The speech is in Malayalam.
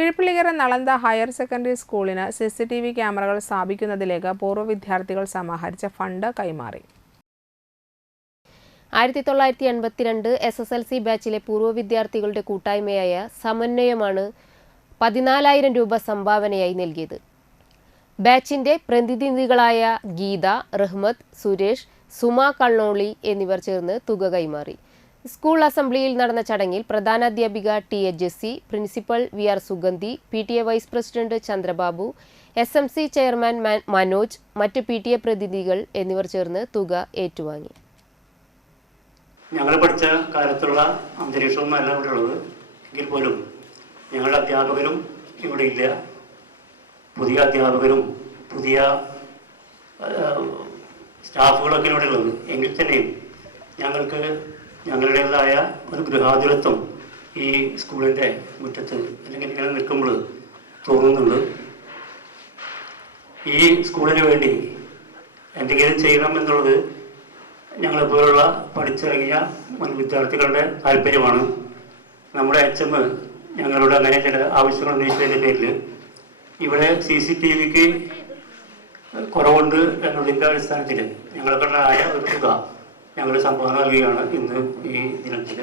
കിഴിപ്പള്ളിക്കര നളന്ത ഹയർ സെക്കൻഡറി സ്കൂളിന് സി സി ടി വി ക്യാമറകൾ സ്ഥാപിക്കുന്നതിലേക്ക് പൂർവ വിദ്യാർത്ഥികൾ സമാഹരിച്ച ഫണ്ട് കൈമാറി. ആയിരത്തി തൊള്ളായിരത്തി എൺപത്തിരണ്ട് എസ് എസ് എൽ സി ബാച്ചിലെ പൂർവ വിദ്യാർത്ഥികളുടെ കൂട്ടായ്മയായ സമന്വയമാണ് പതിനാലായിരം രൂപ സംഭാവനയായി നൽകിയത്. ബാച്ചിന്റെ പ്രതിനിധികളായ ഗീത റഹ്മത് സുരേഷ് സുമ കള്ളോളി എന്നിവർ ചേർന്ന് തുക കൈമാറി. സ്കൂൾ അസംബ്ലിയിൽ നടന്ന ചടങ്ങിൽ പ്രധാനാധ്യാപിക T A Jessy principal V R Sugandhi P T A vice president Chandrababu S M C chairman Manoj മറ്റ് പി ടി എ പ്രതിനിധികൾ എന്നിവർ ചേർന്ന് തുക ഏറ്റുവാങ്ങി. ഞങ്ങൾ പഠിച്ച കാലത്തുള്ള അന്തരീക്ഷമൊന്നും അല്ല ഇവിടെ ഉള്ളത്. എങ്കിൽ പോലും ഞങ്ങളുടെ അധ്യാപകരും ഇവിടെ ഇല്ല. പുതിയ അധ്യാപകരും പുതിയ സ്റ്റാഫുകളൊക്കെ ഇവിടെ ഉള്ളത്. എങ്കിൽ തന്നെയും ഞങ്ങൾക്ക് ഞങ്ങളുടേതായ ഒരു ഗൃഹാതുരത്വം ഈ സ്കൂളിന്റെ മുറ്റത്ത് അല്ലെങ്കിൽ ഇങ്ങനെ നിൽക്കുമ്പോൾ തോന്നുന്നുണ്ട്. ഈ സ്കൂളിന് വേണ്ടി എന്തെങ്കിലും ചെയ്യണം എന്നുള്ളത് ഞങ്ങളെപ്പോലുള്ള പഠിച്ചിറങ്ങിയ മുൻ വിദ്യാർത്ഥികളുടെ താല്പര്യമാണ്. നമ്മുടെ എച്ച് എം ഞങ്ങളോട് അങ്ങനെ ചില ആവശ്യങ്ങൾ ഉന്നയിച്ചതിന്റെ പേരിൽ ഇവിടെ സി സി ടി വിക്ക് കുറവുണ്ട് എന്നതിന്റെ അടിസ്ഥാനത്തിൽ ഞങ്ങളെക്കൊണ്ടായ ഒരു തുക ഞങ്ങൾ സംഭാവന നൽകുകയാണ് ഇന്ന് ഈ ദിനത്തിൽ.